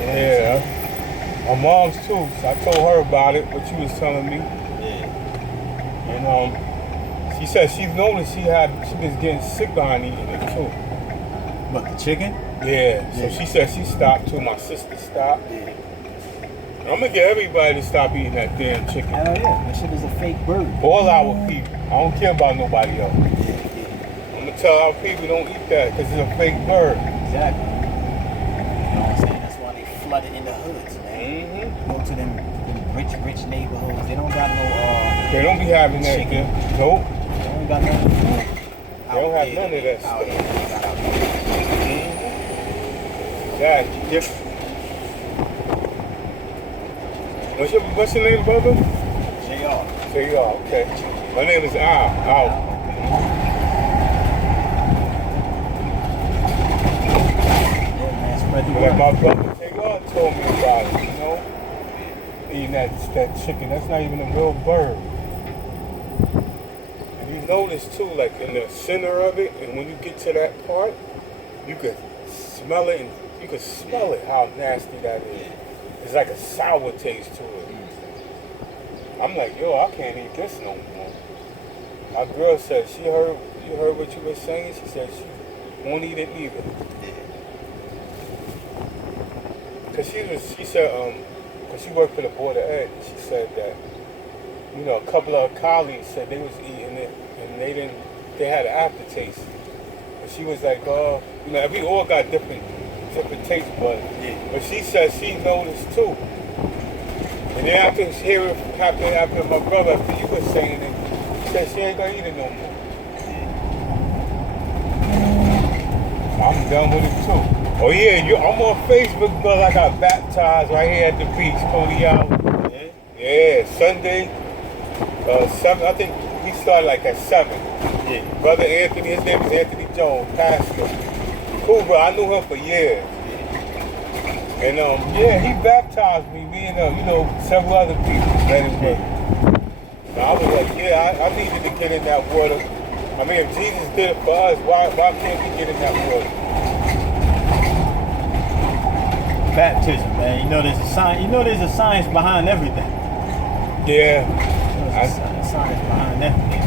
Yeah. My mom's too. So I told her about it, what you was telling me. Yeah. And she said she's noticed she was getting sick behind eating it too. But the chicken? Yeah. So she said she stopped too. My sister stopped. Yeah. I'm gonna get everybody to stop eating that damn chicken. Hell yeah, that shit is a fake bird. All our people. I don't care about nobody else. Yeah, yeah. I'm gonna tell our people don't eat that because it's a fake bird. Exactly. You know what I'm saying? That's why they flood it in the hoods, man. Mm-hmm. Go to them rich neighborhoods. They don't got no They don't be having that. chicken. Nope. They don't got no. They don't have none of that stuff. Out here, they got out there. Exactly. Different. What's your name, brother? JR. JR, okay. My name is Al. Yeah, man, spread the Like word. my brother JR told me about it, you know? Eating that chicken. That's not even a real bird. And you notice too, like in the center of it, and when you get to that part, you could smell it, and you could smell it, how nasty that is. It's like a sour taste to it. I'm like, yo, I can't eat this no more. My girl said you heard what you were saying? She said she won't eat it either. Cause she said, cause she worked for the Board of Ed, she said that, you know, a couple of her colleagues said they was eating it and they had an aftertaste. And she was like, oh, you know, we all got different taste buds. But she said she noticed too. And then after hearing it happened after my brother, after you were saying it, she said she ain't gonna eat it no more. I'm done with it too. Oh yeah, I'm on Facebook because I got baptized right here at the beach, Coney Island. Yeah, Sunday, 7, I think we started like at 7. Yeah. Brother Anthony, his name is Anthony Jones, pastor. Cool, bro, I knew him for years. And yeah, he baptized me, and you know, several other people. So I was like, yeah, I needed to get in that water. I mean, if Jesus did it for us, why can't we get in that water? Baptism, man. You know there's a science. You know there's a science behind everything. Yeah. There's a science behind everything.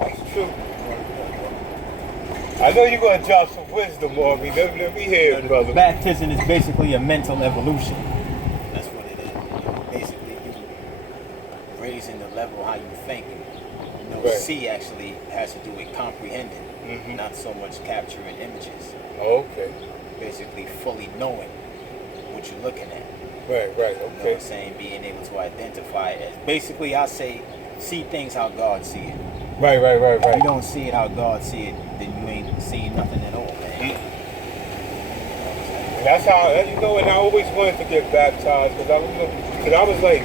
That's true. I know you're gonna drop some wisdom on me. Let me hear it, brother. Baptism is basically a mental evolution. That's what it is. You know, basically, you raising the level of how you think. You know, Right. C actually has to do with comprehending, not so much capturing images. Okay. Basically, fully knowing what you're looking at. Right, You know okay. what I'm saying? Being able to identify it as basically, I say, see things how God see it. Right. If you don't see it how God see it, then you ain't seeing nothing at all, man. And that's how, you know, and I always wanted to get baptized because I was like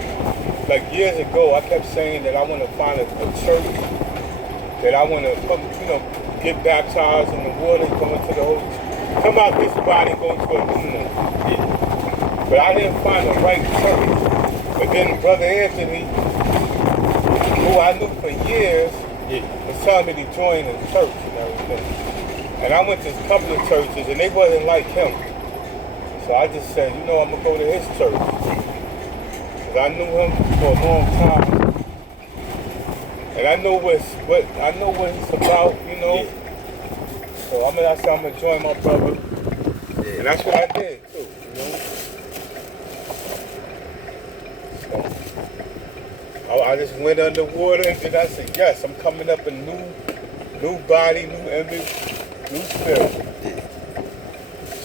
years ago, I kept saying that I want to find a church that I want to, you know, get baptized in the water, come out this body, go into a new one. But I didn't find the right church. But then Brother Anthony, who I knew for years, was telling me to join a church and everything. And I went to a couple of churches and they wasn't like him. So I just said, you know, I'm gonna go to his church. Cause I knew him for a long time. And I know what he's about, you know. So I said I'm gonna join my brother. And that's what I did too, you know. So I just went underwater and then I said, yes, I'm coming up a new body, new image, new spirit.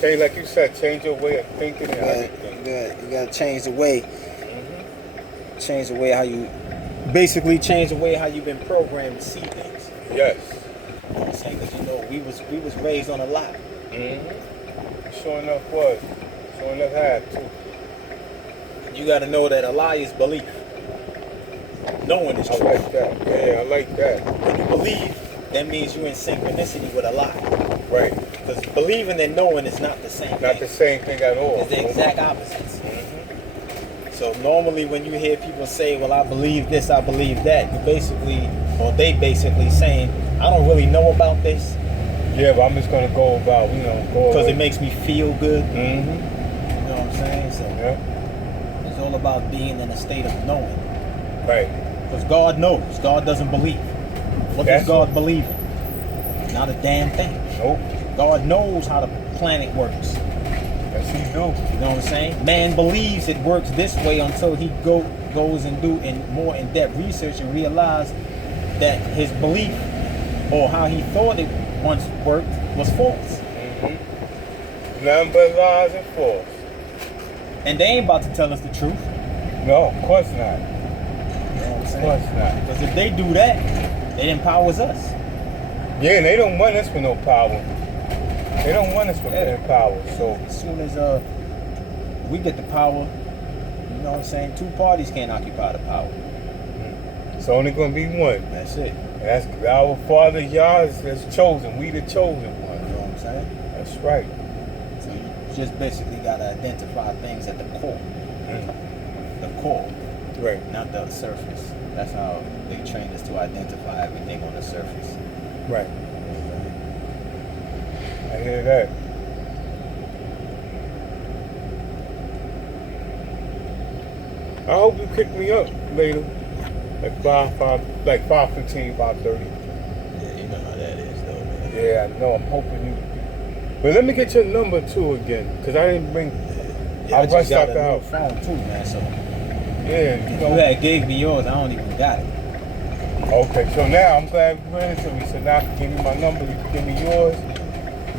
Change, like you said, change your way of thinking and everything. You gotta change the way. Change the way how you, basically change the way how you've been programmed to see things. Yes. You know what I'm saying? Because you know, we was raised on a lie. Sure enough was. Sure enough had too. You gotta know that a lie is belief. Knowing is I true. like that. Yeah, I like that. When you believe, that means you're in synchronicity with a lie. Right. Because believing and knowing is not the same thing. Not the same thing at all. It's the exact opposites. So normally when you hear people say, well, I believe this, I believe that, you basically, or they basically saying, I don't really know about this. Yeah, but I'm just going to go about, you know, Because it makes me feel good. Mm-hmm. You know what what I'm saying? So Yeah. it's all about being in a state of knowing. Right. Because God knows. God doesn't believe. What does God believe in? Not a damn thing. Nope. God knows how the planet works. Yes, he do. You know what I'm saying? Man believes it works this way until he goes and do more in-depth research and realize that his belief or how he thought it once worked was false. Mm-hmm. Nothing but lies and false. And they ain't about to tell us the truth. No, of course not. You know what I'm Of saying? course not. Because if they do that, it empowers us. Yeah, and they don't want us with no power. They don't want us with their power. So As soon as we get the power, you know what I'm saying? Two parties can't occupy the power. it's only gonna be one. That's it. And that's our Father Yah that's chosen. We the chosen You one. know what I'm saying? That's right. So you just basically gotta identify things at the core. The core, Right. not the surface. That's how they train us to identify everything on the surface. Right. I hear that. I hope you pick me up later. Like 5:15, 5:30. Yeah, you know how that is, though, man. Yeah, I know. I'm hoping you. But let me get your number too again, cause I didn't bring. Yeah, I I just rushed got out a the new house. phone too, man. So Yeah, you you know. had gave me yours. I don't even got it. Okay, so now I'm glad you ran into me. So now I can give you my number. You can give me yours.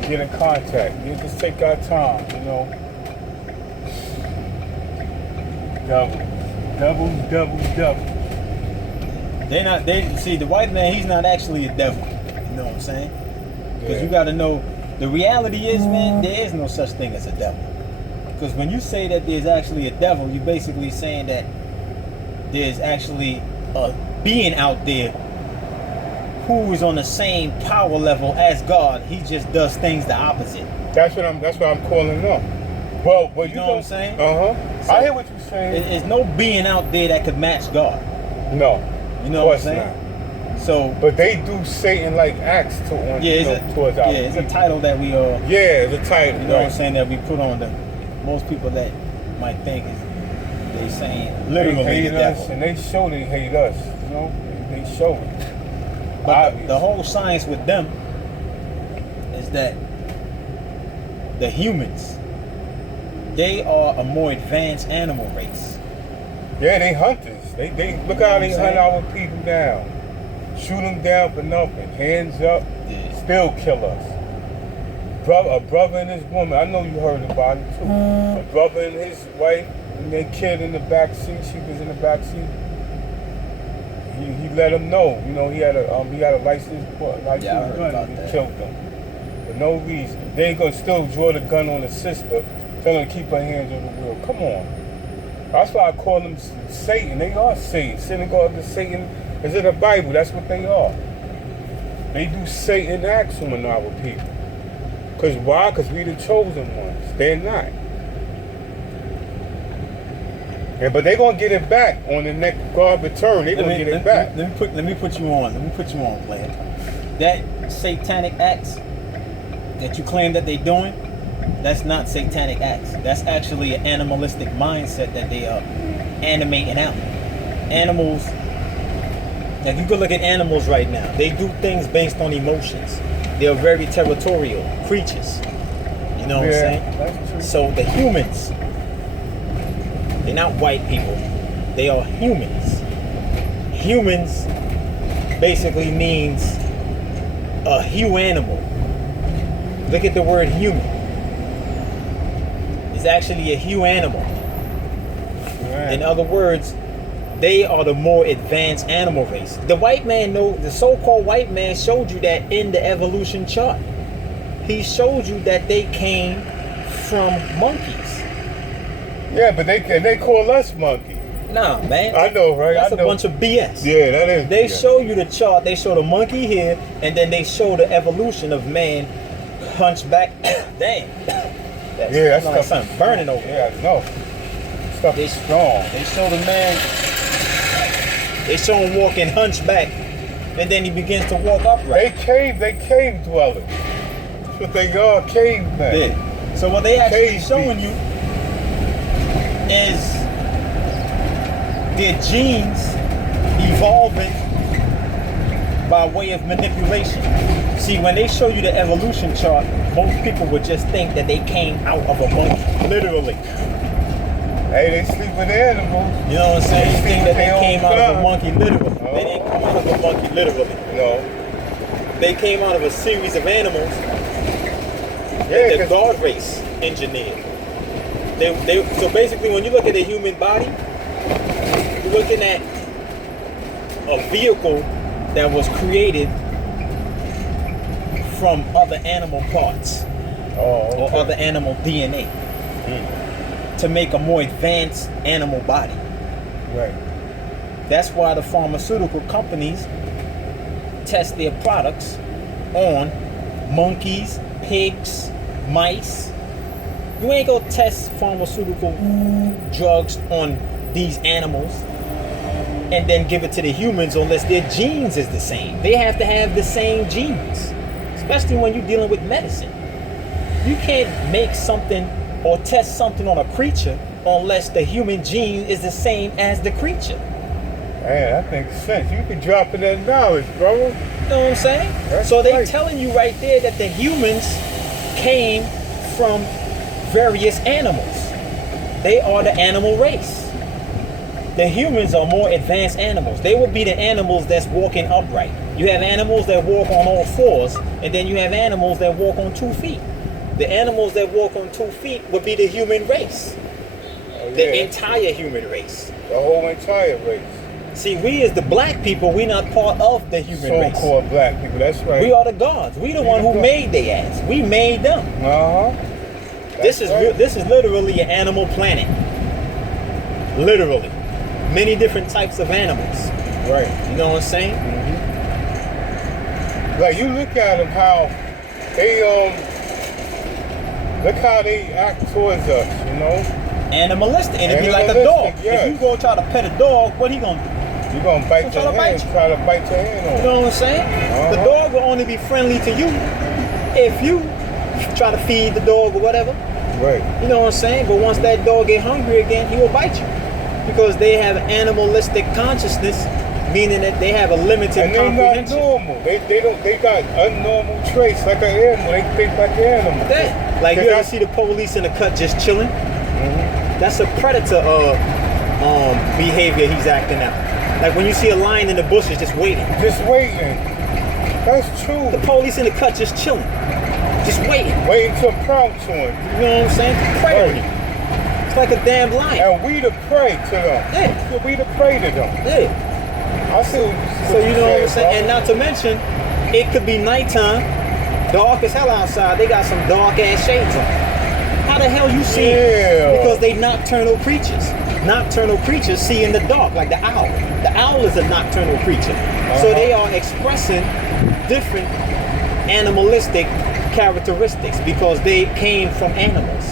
Get in contact. You just take our time, you know. Double. They see the white man. He's not actually a devil. You know what I'm saying? Because Yeah. you got to know the reality is, man. There is no such thing as a devil. Because when you say that there's actually a devil, you're basically saying that there's actually a being out there who is on the same power level as God. He just does things the opposite. That's what I'm calling up. Well, You know what I'm saying? So, I hear what you're saying. There's no being out there that could match God. No. You know what I'm Of course saying? not. So But they do Satan like acts towards our it's a people. title that we Yeah, it's a title. you know what I'm right. saying, that we put on the most people that might think is they saying They literally hate the us, devil. and they show they hate us. You know, they show it. But the whole science with them is that the humans, they are a more advanced animal race. Yeah, they hunters. They look how they hunt our people down. Shoot them down for nothing. Hands up, Yeah. still kill us. A brother and his woman. I know you heard about it too. A brother and his wife and their kid in the back seat. She was in the back seat. He let him know. You know, he had a license Yeah, I heard gun. about He that. killed them for no reason. They ain't gonna still draw the gun on his sister, tell her to keep her hands on the wheel. Come on. That's why I call them Satan. They are Satan. Synagogue of Satan is in the Bible. That's what they are. They do Satan acts on our people. Because why? Because we the chosen ones. They're not. Yeah, but they're going to get it back on the next God return. They're going to get it back. Let me put you on. Let me put you on, player. That satanic acts that you claim that they're doing, that's not satanic acts. That's actually an animalistic mindset that they are animating out. Animals, like you could look at animals right now. They do things based on emotions. They're very territorial creatures. You know what I'm saying? That's true. So the humans, they're not white people. They are humans. Humans basically means a hue animal. Look at the word human. It's actually a hue animal. Right. In other words, they are the more advanced animal race. The white man, the so-called white man showed you that in the evolution chart. He showed you that they came from monkeys. Yeah, but they call us monkey. Nah, man. I know, right? That's I know. a bunch of BS. Yeah, that is. They BS. show you the chart. They show the monkey here, and then they show the evolution of man, hunchback. Damn. That's like stuff something burning over. Yeah, I know. Stuff is strong. They show the man. They show him walking hunchback, and then he begins to walk upright. They cave dwellers. That's what they are, cavemen. Yeah. So what they actually Cave showing beasts. you, is their genes evolving by way of manipulation. See, when they show you the evolution chart, most people would just think that they came out of a monkey, literally. Hey, they sleep with animals. You know what I'm saying? You think that they came out of a club. monkey, literally. No. They didn't come out of a monkey, literally. No. They came out of a series of animals Yeah, that the 'cause- God race engineered. So basically, when you look at the human body, you're looking at a vehicle that was created from other animal parts or other animal DNA to make a more advanced animal body. Right. That's why the pharmaceutical companies test their products on monkeys, pigs, mice. You ain't gonna test pharmaceutical drugs on these animals and then give it to the humans unless their genes is the same. They have to have the same genes, especially when you're dealing with medicine. You can't make something or test something on a creature unless the human gene is the same as the creature. Man, that makes sense. You be dropping that knowledge, bro. You know what I'm saying? That's so they right. telling you right there that the humans came from various animals. They are the animal race. The humans are more advanced animals. They will be the animals that's walking upright. You have animals that walk on all fours, and then you have animals that walk on 2 feet. The animals that walk on 2 feet would be the human race. Oh, The yeah. entire human race. The whole entire race. See, we as the black people, we're not part of the human race. So-called black people, that's right. We are the gods. We the one who made their ass. We made them. Uh-huh. This is literally an animal planet. Literally. Many different types of animals. Right. You know what I'm saying? Like, you look at them, how they, look how they act towards us, you know? Animalistic. And it'd be like a dog. Animalistic, yes. If you go try to pet a dog, what he gonna do? You're going to bite Try your to bite hand, you. try to bite your hand You off. know what I'm saying? The dog will only be friendly to you if you try to feed the dog or whatever. Right. You know what I'm saying? But once that dog get hungry again, he will bite you. Because they have animalistic consciousness, meaning that they have a limited And they're not comprehension. normal. They got unnormal traits like an animal. They think like an animal. That, like, you ever see the police in the cut just chilling? That's a predator behavior he's acting out. Like when you see a lion in the bushes just waiting. Just waiting. That's true. The police in the cut just chilling. Just waiting. Waiting to pounce on. You know what I'm saying? To prey on you. It's like a damn lion. And we the prey to them. Yeah. So we the prey to them. Yeah. I see what you So you know what I'm saying? bro. And not to mention, it could be nighttime, dark as hell outside. They got some dark ass shades on. How the hell you see Yeah. it? Because they nocturnal creatures. Nocturnal creatures see in the dark, like the owl. The owl is a nocturnal creature. So they are expressing different animalistic characteristics because they came from animals.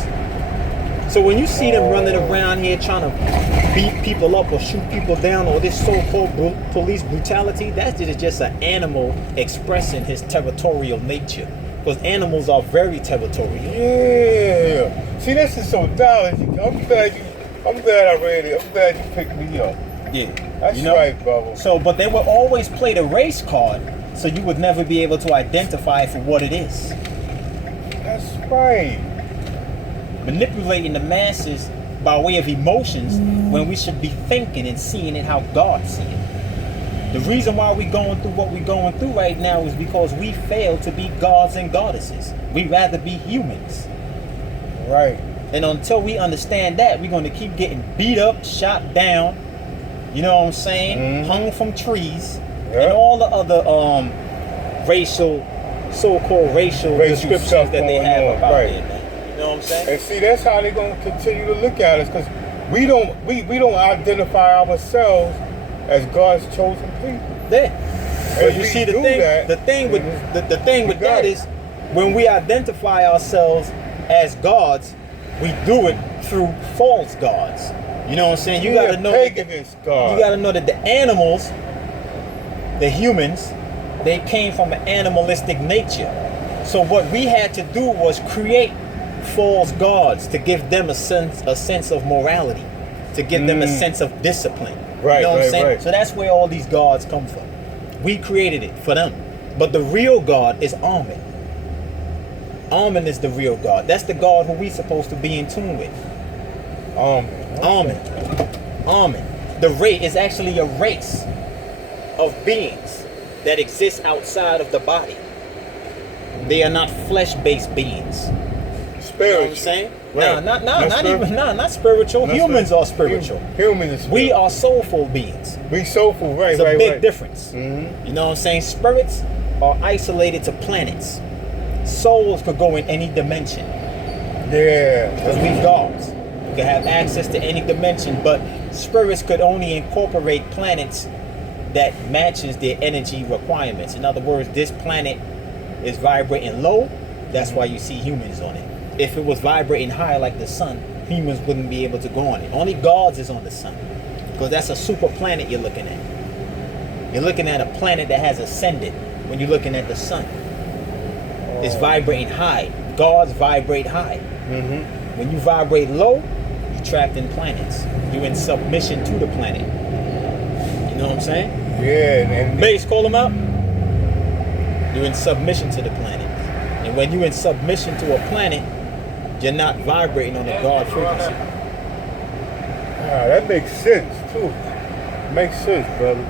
So when you see them running around here trying to beat people up or shoot people down or this so-called police brutality, that is just an animal expressing his territorial nature. Because animals are very territorial. Yeah. See, this is so knowledgeable. I'm glad I read it. I'm glad you picked me up. Yeah. That's You know? right, brother. So, but they would always play the race card, so you would never be able to identify it for what it is. That's right. Manipulating the masses by way of emotions when we should be thinking and seeing it how God sees it. The reason why we're going through what we're going through right now is because we fail to be gods and goddesses. We'd rather be humans. Right. And until we understand that, we're going to keep getting beat up, shot down, you know what I'm saying? Hung from trees, and all the other racial, so-called racial descriptions stuff that they going have on, about right. it, man. You know what I'm saying? And see, that's how they're gonna continue to look at us, because we don't identify ourselves as God's chosen people. Yeah. So As you we see do that, the thing with we got that it. is when we identify ourselves as gods, we do it through false gods. You know what I'm saying? You gotta know that paganist God. you gotta know that the animals, the humans, they came from an animalistic nature. So what we had to do was create false gods to give them a sense of morality, to give them a sense of discipline. Right, you know what right, I'm saying? right. So that's where all these gods come from. We created it for them. But the real God is Amen. Amen is the real God. That's the God who we supposed to be in tune with. Amen. The race is actually a race of beings that exist outside of the body. They are not flesh-based beings. Spiritual. You know what I'm saying? Right. Not spiritual. Humans are spiritual. Humans are spiritual. We are soulful beings. We soulful, right, It's a right, big right. difference. You know what I'm saying? Spirits are isolated to planets. Souls could go in any dimension. Yeah. Because we gods. We can have access to any dimension, but spirits could only incorporate planets that matches their energy requirements. In other words, this planet is vibrating low. That's why you see humans on it. If it was vibrating high like the sun, humans wouldn't be able to go on it. Only gods is on the sun, because that's a super planet you're looking at. You're looking at a planet that has ascended when you're looking at the sun. It's vibrating high. Gods vibrate high. When you vibrate low, you're trapped in planets. You're in submission to the planet. You know what I'm saying? Yeah, and Base, call them out. You're in submission to the planet. And when you're in submission to a planet, you're not vibrating on the God frequency. that makes sense too. Makes sense, brother.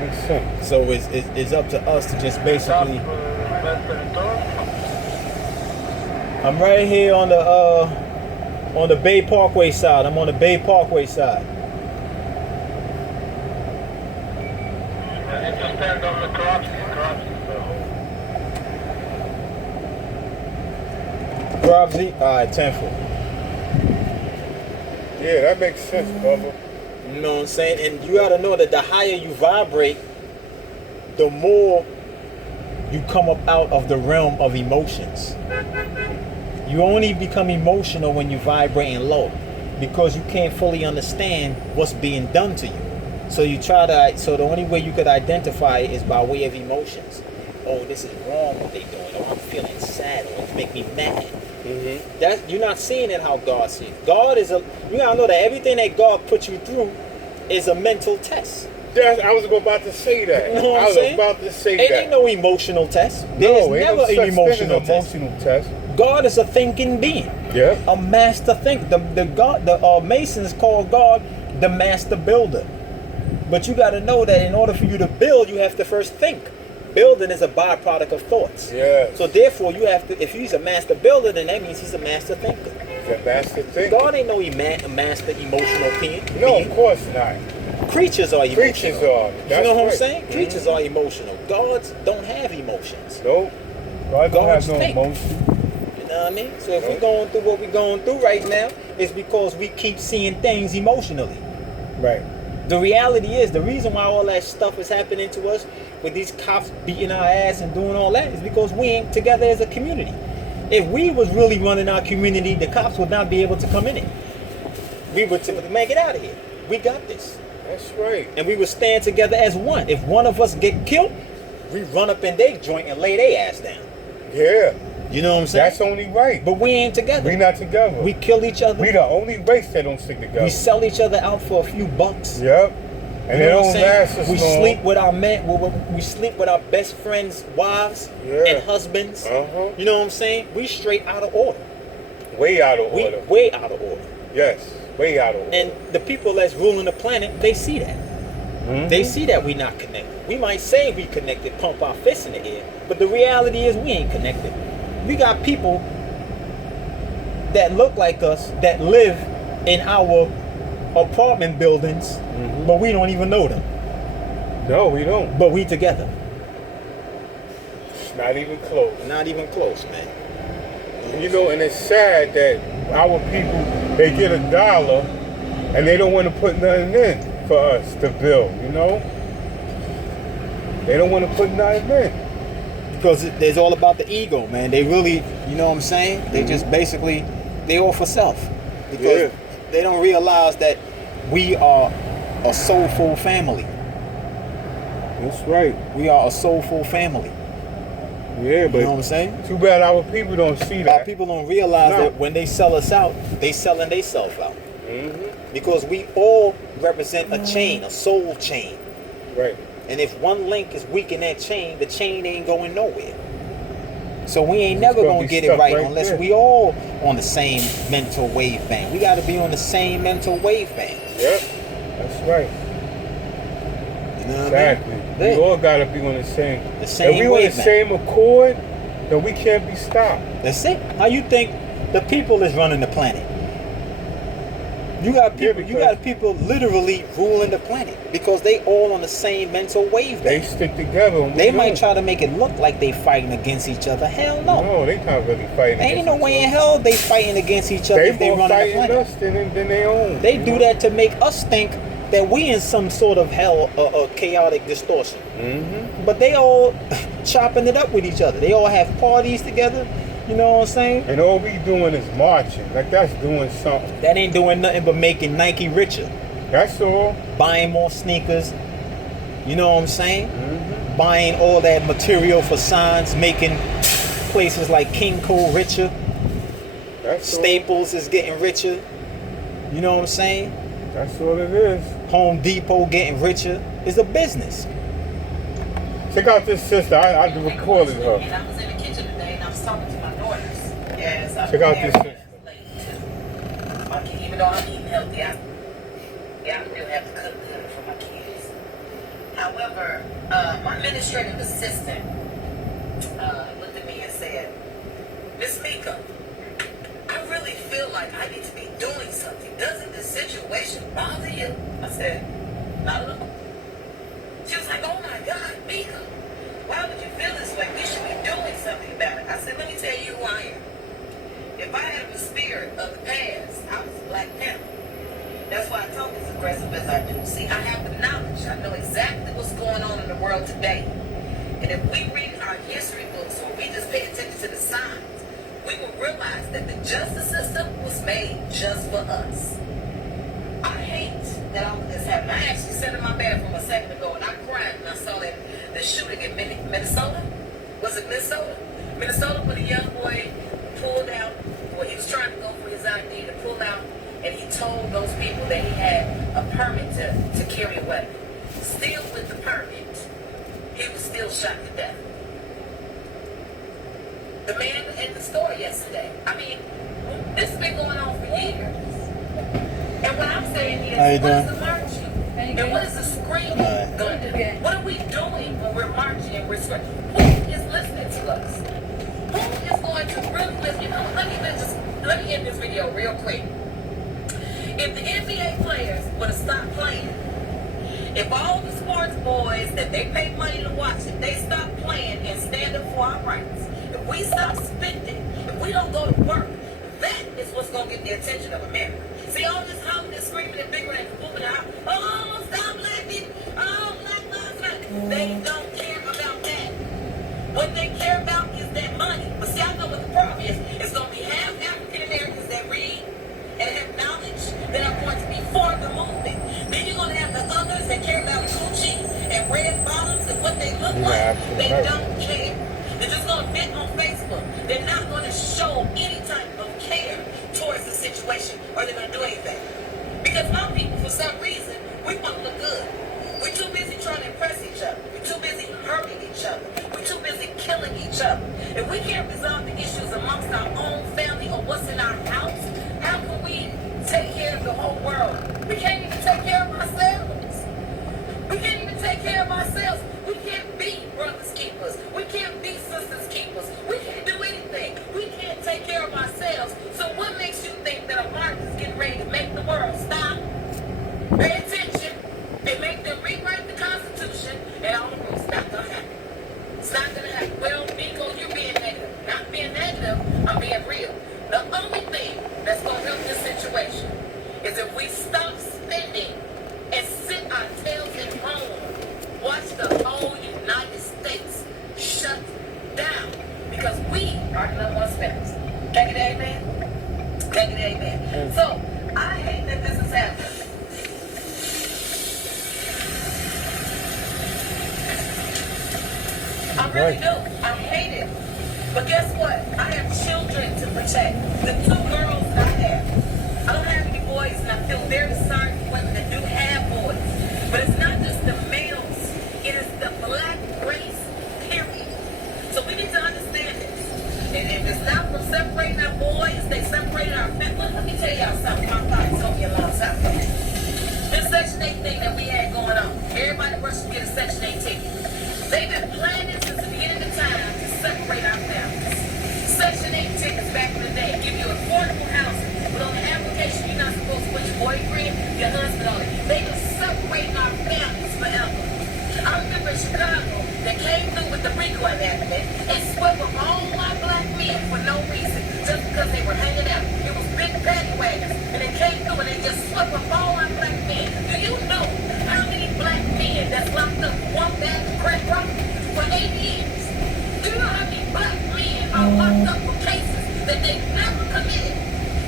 Makes sense. So it's up to us to just basically. I'm right here on the Bay Parkway side. I'm on the Bay Parkway side. Gravesy? Alright, 10-4. Yeah, that makes sense, brother. You know what I'm saying? And you gotta know that the higher you vibrate, the more you come up out of the realm of emotions. You only become emotional when you're vibrating low, because you can't fully understand what's being done to you. So so the only way you could identify it is by way of emotions. Oh, this is wrong what they're doing. Oh, I'm feeling sad. Or it's making me mad. You're not seeing it how God sees. God is you gotta know that everything that God puts you through is a mental test. I was about to say that. You know what I I'm was saying? about to say It that. ain't no emotional test. There's No, ain't never no such an emotional thing as test. emotional test. God is a thinking being. Yeah. A master thinker. The Masons call God the master builder. But you got to know that in order for you to build, you have to first think. Building is a byproduct of thoughts. Yeah. So therefore, you have to. If he's a master builder, then that means he's a master thinker. The master thinker. God ain't no master emotional being. No, of course not. Creatures are emotional. Creatures are. You know what I'm right. saying? Creatures are emotional. Gods don't have emotions. Nope. God don't Gods have no think. emotion. You know what I mean? So if we're going through what we're going through right now, it's because we keep seeing things emotionally. Right. The reality is, the reason why all that stuff is happening to us, with these cops beating our ass and doing all that, is because we ain't together as a community. If we was really running our community, the cops would not be able to come in it. We would man, get out of here. We got this. That's right. And we would stand together as one. If one of us get killed, we run up in their joint and lay their ass down. Yeah. You know what I'm saying? That's only right. But we ain't together. We not together. We kill each other. We the only race that don't stick together. We sell each other out for a few bucks. Yep. And You they know what don't I'm saying? last us We long. sleep with our men. We sleep with our best friends' wives and husbands. You know what I'm saying? We straight out of order. Way out of We order. way out of order. Yes. Way out of order. And the people that's ruling the planet, they see that. They see that we not connected. We might say we connected, pump our fists in the air, but the reality is we ain't connected. We got people that look like us that live in our apartment buildings, but we don't even know them. No, we don't. But we together. It's not even close. Not even close, man. You know, and it's sad that our people, they get $1 and they don't want to put nothing in for us to build, you know? They don't want to put nothing in. Because it's all about the ego, man. They really, you know what I'm saying? They just basically, they all for self. Because they don't realize that we are a soulful family. That's right. We are a soulful family. Yeah, but you know what I'm saying? too bad our people don't see that. Our people don't realize No. that when they sell us out, they selling themselves out. Mm-hmm. Because we all represent a chain, a soul chain. Right. And if one link is weak in that chain, the chain ain't going nowhere. So we ain't It's never gonna gonna be get it stuck right right unless there. we all on the same mental wave band. We gotta be on the same mental wave band. Yep. That's right. You know what Exactly. I mean? We all gotta be on the same. The same If we on the wavelength. same accord, then we can't be stopped. That's it. How you think the people is running the planet? You got people. You got people literally ruling the planet because they all on the same mental wave. They stick together. And they might try to make it look like they fighting against each other. Hell no. No, they not really fighting. Ain't no way in hell they fighting against each other if they running the planet. Us than they own. They do that to make us think that we in some sort of hell or chaotic distortion. Mm-hmm. But they all chopping it up with each other. They all have parties together. You know what I'm saying? And all we doing is marching. Like that's doing something. That ain't doing nothing but making Nike richer. That's all. Buying more sneakers. You know what I'm saying? Mm-hmm. Buying all that material for signs, making places like Kinko richer. That's Staples is getting richer. You know what I'm saying? That's all it is. Home Depot getting richer. It's a business. Check out this sister. I recorded her. And I was in the kitchen today and I was talking to my daughters. Yes, I'm Check out this sister. Even though I'm eating healthy, I really have to cook good for my kids. However, my administrative assistant looked at me and said, Miss Mika, I really feel like I need to be doing something. Doesn't this situation bother you? I said, not at all. She was like, oh my God, Mika, why would you feel this way? We should be doing something about it. I said, let me tell you who I am. If I had the spirit of the past, I was a Black Panther. That's why I talk as aggressive as I do. See, I have the knowledge. I know exactly what's going on in the world today. And if we read our history books or we just pay attention to the signs, we will realize that the justice system was made just for us. I hate that all of this happened. I actually sat in my bathroom a second ago and I cried when I saw that the shooting in Minnesota. Was it Minnesota? Minnesota, when a young boy pulled out, well, he was trying to go for his ID to pull out, and he told those people that he had a permit to carry a weapon. Still with the permit, he was still shot to death. The man in the store yesterday. I mean, this has been going on for years. And what I'm saying is, what is the marching? And what is the screaming going to do? What are we doing when we're marching and we're screaming? Who is listening to us? Who is going to really listen? You know, let me end this video real quick. If the NBA players would have stopped playing, if all the sports boys that they pay money to watch, if they stop playing and stand up for our rights, if we stop spending, if we don't go to work, that is what's going to get the attention of America. See, all this hollering and screaming and bickering and whooping out, oh, stop Black people, oh, Black lives matter. They don't care about that. What they care about is that money. But see, I know what the problem is. It's going to be half African Americans that read and have knowledge that are going to be for the movement. Then you're going to have the others that care about Gucci and red bottoms and what they look like. They don't care. They're just going to bet on Facebook. They're not going to show any type of care towards the situation, or they're going to do anything. Because our people, for some reason, we want to look good. We're too busy trying to impress each other. We're too busy hurting each other. We're too busy killing each other. If we can't resolve the issues amongst our own family or what's in our house, how can we take care of the whole world? We can't even take care of ourselves. We can't even take care of ourselves. We can't be brothers keepers. We can't be sisters keepers. We can't do anything. We can't take care of ourselves. So what makes you think that a march is getting ready to make the world stop, pay attention, and make them rewrite the Constitution and all the rules? It's not going to happen. It's not going to happen. Well, Miko, you're being negative. Not being negative, I'm being real. The only thing that's going to help this situation is if we stop spending and sit our tails in home, watch the whole United States shut down, because we are the number one spenders. Can you get an amen? Can you get an amen? So, I hate that this is happening. I'm really do. I hate it. But guess what? I have children to protect. The 2 girls that I have. I don't have any boys, and I feel very sorry for women that do have boys. But it's not just the males. It is the black race, period. So we need to understand this. And if it's not from separating our boys, they separate our men. Let me tell y'all something. My father told me a long time ago. This Section 8 thing that we had going on, everybody rushed to get a Section 8 ticket. They've been planning since the beginning of time to separate our families. Section 8 tickets back in the day give you affordable housing, but on the application you're not supposed to put your boyfriend, your husband on it. They just separate our families forever. I remember in Chicago, they came through with the RICO enactment and swept up all our black men for no reason, just because they were hanging out. It was big paddy wagons, and they came through and they just swept up all our black men. Do you know how many black men that's locked up for one bag of crack rock for 8 years? Do you know how many black men are locked up for cases that they never committed?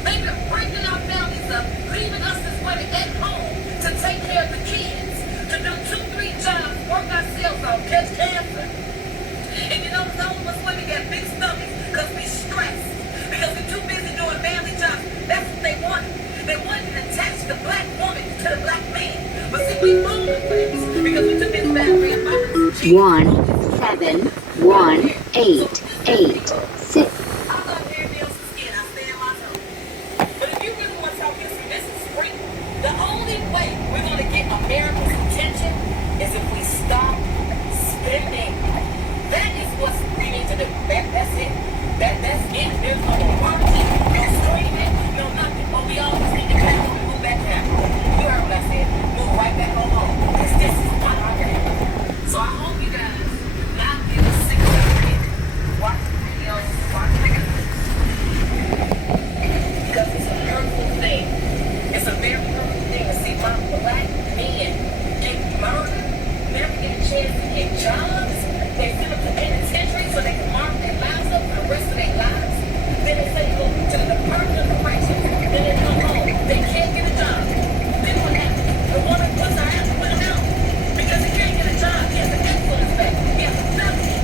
They've been breaking our families up, leaving us this money at home to take care of the kids, to do 2-3 jobs, work ourselves out, catch cancer. And you know, some of us women got big stomachs because we stressed, because we're too busy doing family jobs. That's what they want. They want to attach the black woman to the black man. But see, we moving for this because we took this bad red box. 1718886. The only way we're going to get America's attention is if we stop spending. That is what we need to do. That's it. That's it. There's no marching, no screaming, no nothing. But we always need to back home and move back down. You heard what I said. Move right back on home. Because this is not our game. So I hope you guys not get sick of it. Watch the videos, watch the videos. Because it's a hurtful thing. It's a very hurtful thing to see my black men get murdered, never get a chance to get jobs. They send them to penitentiary so they can mark their lives up for the rest of their lives. Then they say go to the Department of Corrections. Then they come home. They can't get a job. Then what happens? The woman puts her ass to put him out because he can't get a job. He has an excellence back. He has a felony.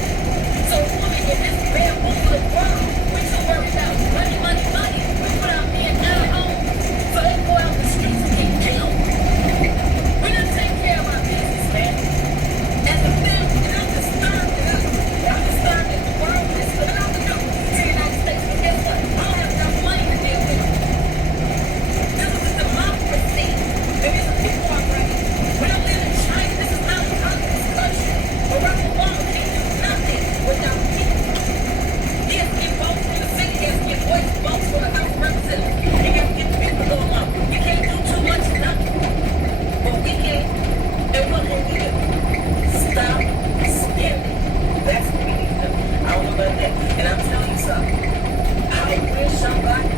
So a woman in this bamboozled world, we too worried about money, money, money. We put our men out of home so they go out the streets and get killed. We done take care of our business, man. As a family, and I'm disturbed at us. I'm disturbed at the world is living out the door to the United States. But guess what? I don't have enough money to deal with it. This is a democracy. There is a people already. We don't live in China. This is not a communist country. Barack Obama can't do nothing without people. He has to get votes from the city. He has to get votes from the House of Representatives. He has to get the people going on. You can't do too much of nothing. But we can. And what can we do? Stop spending. That's what we need to do. I don't know about that. And I'm telling you something. I wish somebody.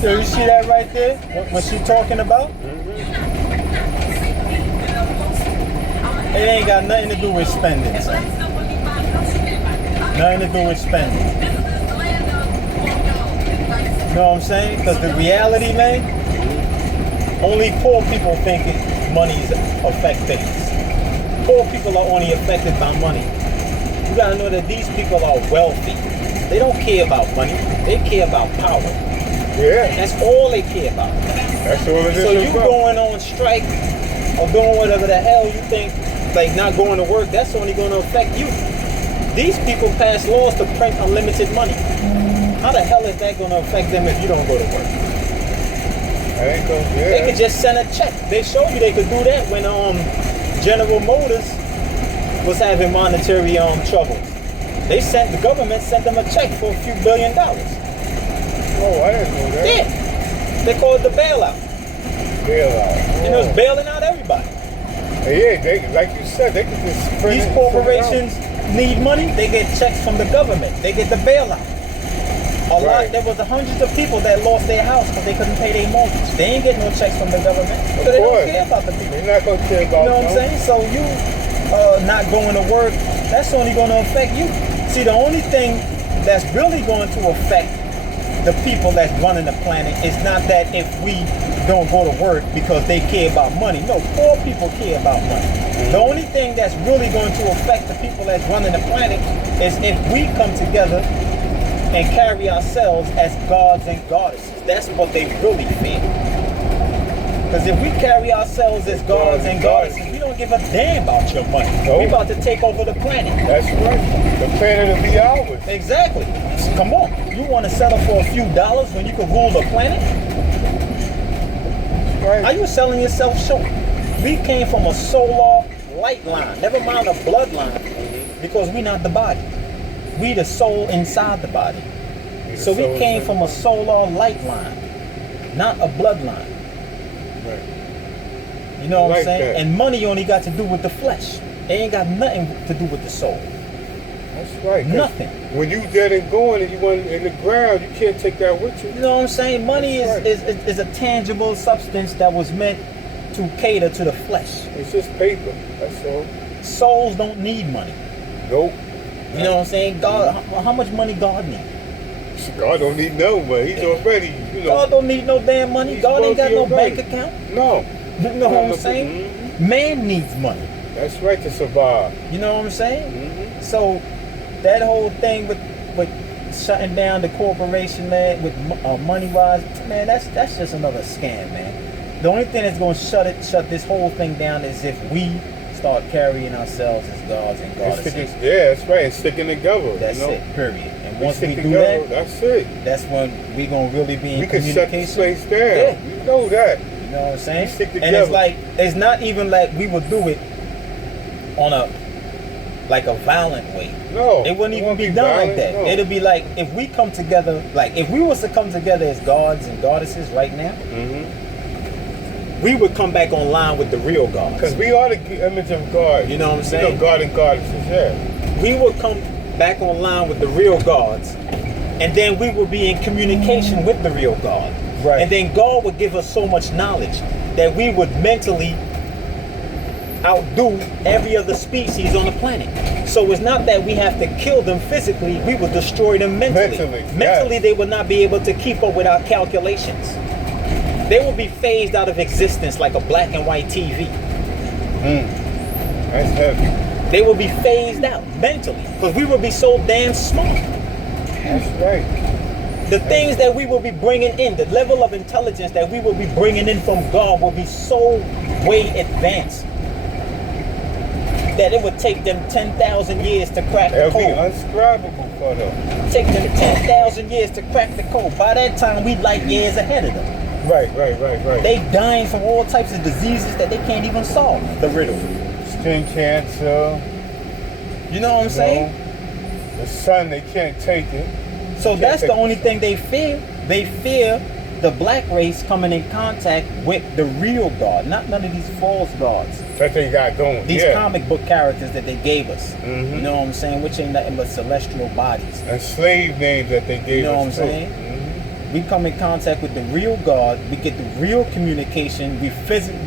So you see that right there? What she's talking about? It ain't got nothing to do with spending, son. Nothing to do with spending. You know what I'm saying? Because the reality, man, only poor people think money affect things. Poor people are only affected by money. You gotta know that these people are wealthy. They don't care about money. They care about power. Yeah. That's all they care about. That's all it is. So you going on strike or doing whatever the hell you think, like not going to work, that's only going to affect you. These people pass laws to print unlimited money. How the hell is that going to affect them if you don't go to work? They could just send a check. They showed you they could do that when General Motors was having monetary trouble. The government sent them a check for a few $1 billion. Oh, I didn't know that. Yeah. They call it the bailout. Bailout. Oh. And it was bailing out everybody. Yeah, they, like you said, they could just print These it, corporations need money, they get checks from the government. They get the bailout. There was hundreds of people that lost their house because they couldn't pay their mortgage. They ain't getting no checks from the government. So they don't care about the people. They're not going to care about You know what I'm saying? So you not going to work, that's only going to affect you. See, the only thing that's really going to affect the people that's running the planet. It's not that if we don't go to work because they care about money. No, poor people care about money. The only thing that's really going to affect the people that's running the planet is if we come together and carry ourselves as gods and goddesses. That's what they really feel. Because if we carry ourselves as gods and goddesses, we don't give a damn about your money. Nope. We're about to take over the planet. That's right. The planet will be ours. Exactly. Come on. You want to settle for a few dollars when you can rule the planet? Right. Are you selling yourself short? We came from a solar light line, never mind a bloodline, because we're not the body. We the soul inside the body. So we came from a solar light line, not a bloodline. Right. You know what I'm like saying? that. And money only got to do with the flesh. It ain't got nothing to do with the soul. That's right. 'Cause Nothing. when you dead and going and you want in the ground, you can't take that with you. You know what I'm saying? Money That's right. is a tangible substance that was meant to cater to the flesh. It's just paper. That's all. Souls don't need money. Nope. You know what I'm saying? God, how much money God need? God don't need no money. He's already, you know. God don't need no damn money. He's God ain't got no wealthy bank already. account. No. You know what I'm saying? Man needs money. That's right, to survive. You know what I'm saying? Mm-hmm. So that whole thing with shutting down the corporation, man, with money wise, man, that's just another scam, man. The only thing that's going to shut this whole thing down is if we start carrying ourselves as gods and goddesses. Yeah, that's right. And sticking together. That's you know? it. Period. And We once stick we do together, that, that's it. that's when we gonna really be in We can shut this communication. place down. Yeah. You know that. You know what I'm saying? We stick And together. it's like, it's not even like we would do it on a violent way. No. It wouldn't even won't be done violent, like that. no. It'll be like if we come together, like if we was to come together as gods and goddesses right now, we would come back online with the real gods. Because we are the image of God. You know what I'm saying? You know, God and goddesses, yeah. We would come back online with the real gods, and then we would be in communication with the real God. Right. And then God would give us so much knowledge that we would mentally outdo every other species on the planet. So it's not that we have to kill them physically, we will destroy them mentally. Mentally, yes. They will not be able to keep up with our calculations. They will be phased out of existence like a black and white TV. That's heavy. They will be phased out mentally because we will be so damn smart. That's right. The things that we will be bringing in, the level of intelligence that we will be bringing in from God will be so way advanced that it would take them 10,000 years to crack the It'll be code. unscribable for them. Take them 10,000 years to crack the code. By that time, we light years ahead of them. Right. They dying from all types of diseases that they can't even solve. The riddle. Skin cancer. You know what I'm saying? The sun, they can't take it. So that's the only thing they fear. They fear the black race coming in contact with the real God, not none of these false gods. That they got going. These yeah. comic book characters that they gave us. You know what I'm saying? Which ain't nothing but celestial bodies. And slave names that they gave You know what I'm us saying? We come in contact with the real God. We get the real communication. We physically